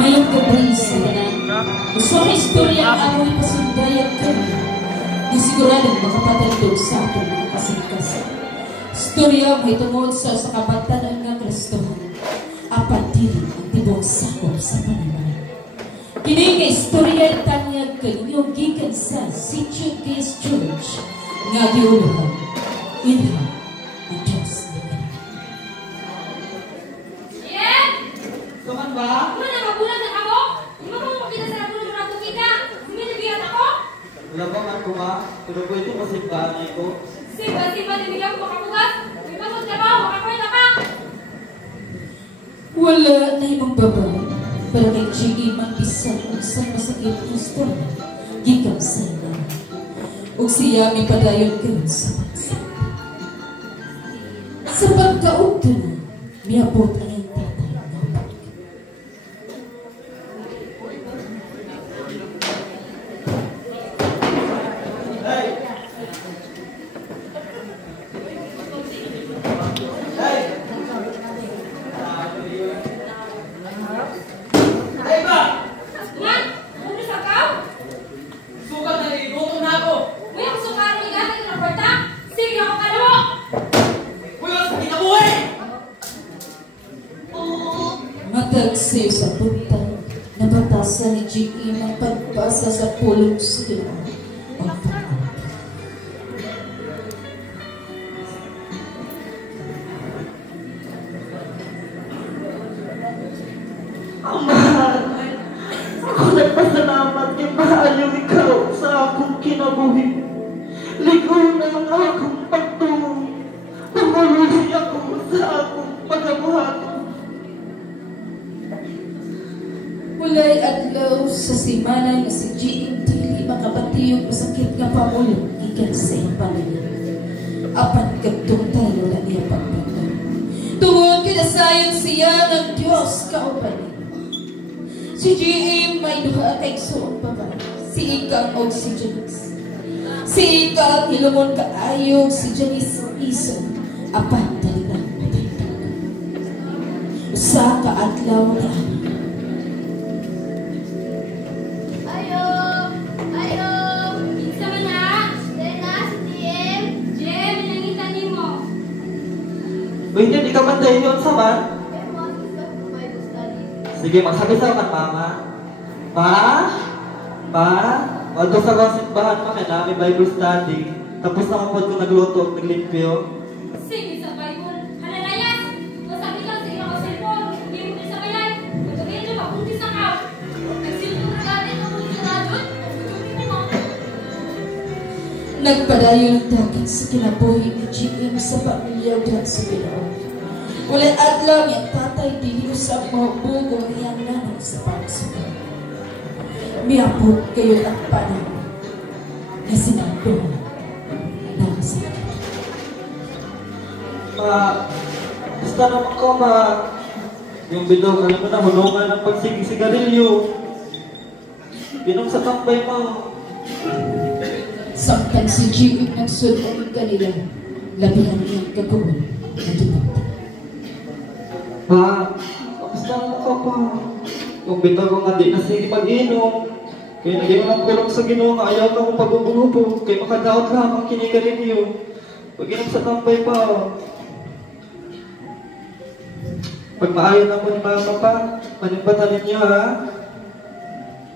Mayong gabi sa tanan. Gusto ko istorya ang amoy pasundayan ka. Di siguradong makapatandog sa ating mga kasingkas. Istorya may tungod sa kabatanan nga Kristohan. Apat dili ang tibong sakop sa panimay. Kini nga istorya itanyag kanyang gikan sa Sitio Case Church nga giuluhan. Ilha ang Diyos nila. Ian! Kaman ba? Ano na magulang na ako? Hindi mo kung makita sa nagulang na ako kita? Suminibigyan ako? Wala ba man ko ma? Pero po ito masigbahan ko. Simba, nabigyan ko makabugas. May pasod ka ba? Makakoy na ka! Wala na ibang babae. Pero kay G.E. mag-isa kung saan masakit ang istorya. Gikan sa ina. Ug siya may padayon kayo sa bansa. Sa pagkaugto na, miabot ang iyong tatay na pag. Hey ba? Nga! Ano sa ka? Sukat na igutom na ako. Uy, ang sukaro ni Gata na Roberta. Sige ako kalawa! Uy, wala sa kinabuhi! Matagsi sa punta, nabatasan ni G.E. ng pagpasa sa pulong sila. Ang pagpasa. Ang mahal. Ako nagpasalamat kay maayong ikaw sa akong kinabuhi. Ligaw na ang akong pagtungo. Pumuluhi ako sa akong pagabuhato. Walay adlaw sa simana nga si G.E. dili makabatiyog masakit nga pamulong ikan sa iyang pamilya. Apat kadtong tayo na niya pagpagdang. Tungod kinasayon siya ng Diyos kaupanin. Si G.E. may duha kay suong babae. Si Ikang o si Janice. Si Ikang hilumon kaayog si Janice Ison. Apat dali na matagdag. Usa ka adlaw na Ayo! Ayo! Isa man na! Lena, si TM! Jem, nangitan niyo mo! Uy, hindi ka man dahil yun sa man. Sige, magsabi sa akin, mama. Ma? Waldo sa kasimbahan pa kaya namin Bible study. Tapos nakapod ko nagluto, naglimpyo. Sige sa Bible! Hanalayas! Kung sabi ka sa iyong cellphone, hindi mo pinasabayan. Pagkabihin nyo, mapuntis na ka! Nagsilong na natin ang puntis na doon. nagpadayon ng dagat sa kinabuhi ni G.E. sa pamilya dyan sa Bilao. Walay adlaw yung tatay dili sa mahubugong niyang nanay sa pagsuko. Miabot kayo ang panahon na sinagdoon ng sakit. Basta naman ko, yung bidog, alam mo na, hulungan ng pagsigi-sigarilyo. Pinom sa tambay mo. Samtang si G.E. nagsunod kanila, labihan niyang kagawin na dumagdag. Basta naman ko pa. Yung bidog ko nga di na sige mag-inom. Kaya naging lang kulong sa Ginoo nga ayaw ka kong pag-ubulubog. Kaya makadaot lang ang kinigarilyo. Pag-inom sa tambay pa. Pag maayon na mo ni mama pa, manimbatan ninyo ha.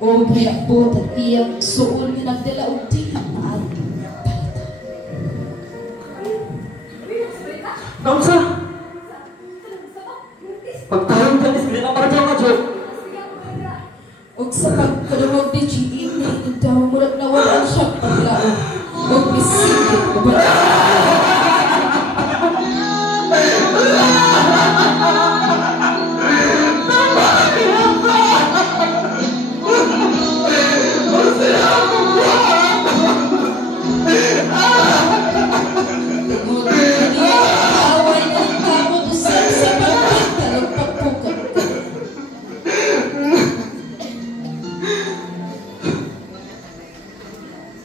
O mayakbot at iyang suol niya nagdala o di ang maaari. Naunsa? Pagtayong tanis, hindi na marajang ka, Joe. O sa pagkaluwag ni G.E. na inindaw mulat na walang siyang paglao. O misigit o ba?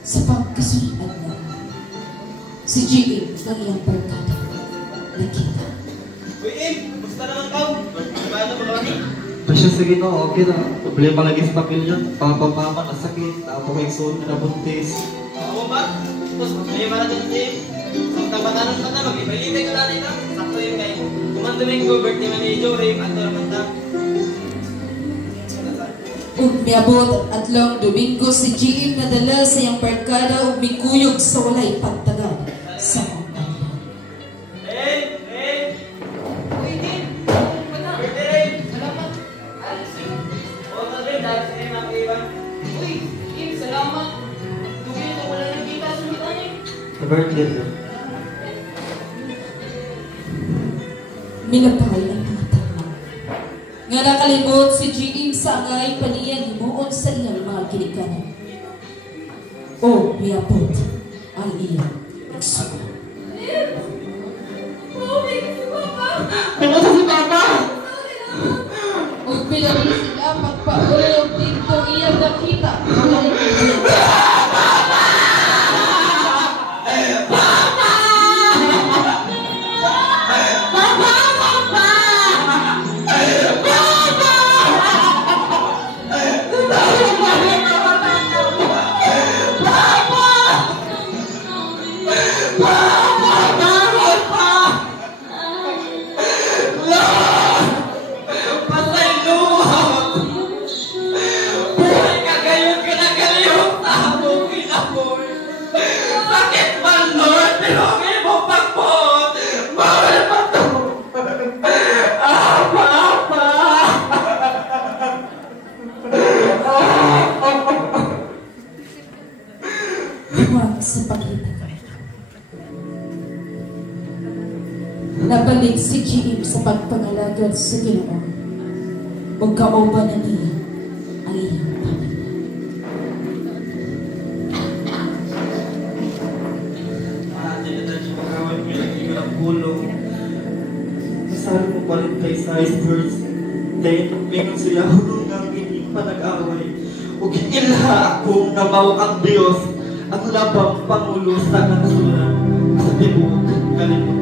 Sa pagkasunod na, si G.E. ang iyang barkada nakita. Uy, Im! Basta naman ka? Paano mo naman Presyo sa Ginoo, okay na. Problema lagi sa pamilya. Papapaman na sakit. Tapo kay son na buntis. Oo ba? Tapos problema na din si sa tabatanon na ta, mag-ibay-ibay ka lang ito. Sakto yun kay kumanduming ko, birthday man ni Jory, ato naman ta. Ug miabot at long Domingo si GM nadala sa iyang barkada ug mikuyog sa walay pagtagad sa mga. Hey! Hey! Uy, Din! Birthday! Salamat! Oo, Din, dahil sa inyo nakikiwan. Uy, Din, salamat! Tugin ko wala nang kita sa lutan eh. Sa birthday niyo. Minapay ang mga tao. Nga nakalimot si GM sa angay paniyan himuon sa iyang mga kinikanan. O miabot ang iyang igsuon. Pinasa si Papa! Ug pinali sila pagpaulog dito iyang nakita. Patay luwag! Buhay ka gayon ka na gayon! Tamo kinaboy! Sakit man, Lord! Pero may mo pagpot! Bawal pa to! Apa! Huwag sa pagkita. Nabalik si GM sa pagpangalagad sa Ginoo. Ug kauban na niya ang iyang pamilya. Hindi na tayo magawan ko yung iyong ng pulong. Masari mo palit kay size first. Dahil mingon siya hulong ng inyong panag-away. Ug ilha akong namaw ang Diyos at labang pangulo sa kanasulan sa tibok kalimutan.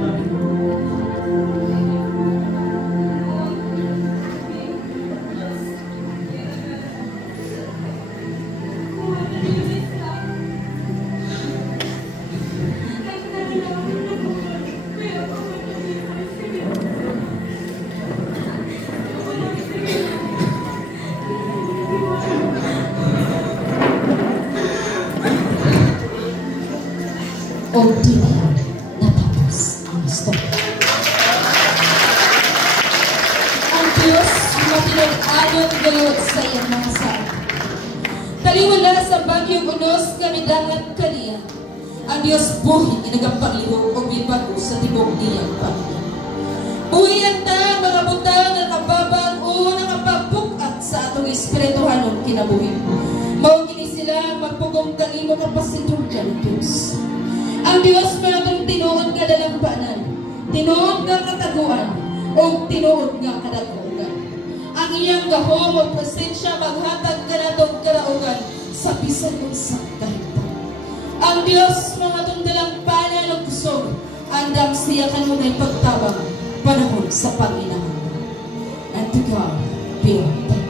O di natapos ang istorya. Ang Diyos matinag-ayon gayot sa iyang mga saan. Taliwala sa bagyong unos kamidangan kaniya. Ang Diyos buhi inagapaglihok o bibago sa tibok niyang pamilya. Buhiyan ta mga butang na kababang o nakapagbukat sa atong espirituhanong kinabuhi. Mao kini sila magpugong kanimo kapasitong ka ng Diyos. Ang Diyos mayroong tinuod nga dalampanan, tinuod nga kataguan, o tinuod nga kadagugan. Ang iyang gahom o presensya maghatag ka na itong karaugan sa bisan unsang kahimtang. Ang Diyos mga itong dalampanan o kusog, andam siya kanunay pagtabang, panahon sa Panginoon. And to God be all thanks.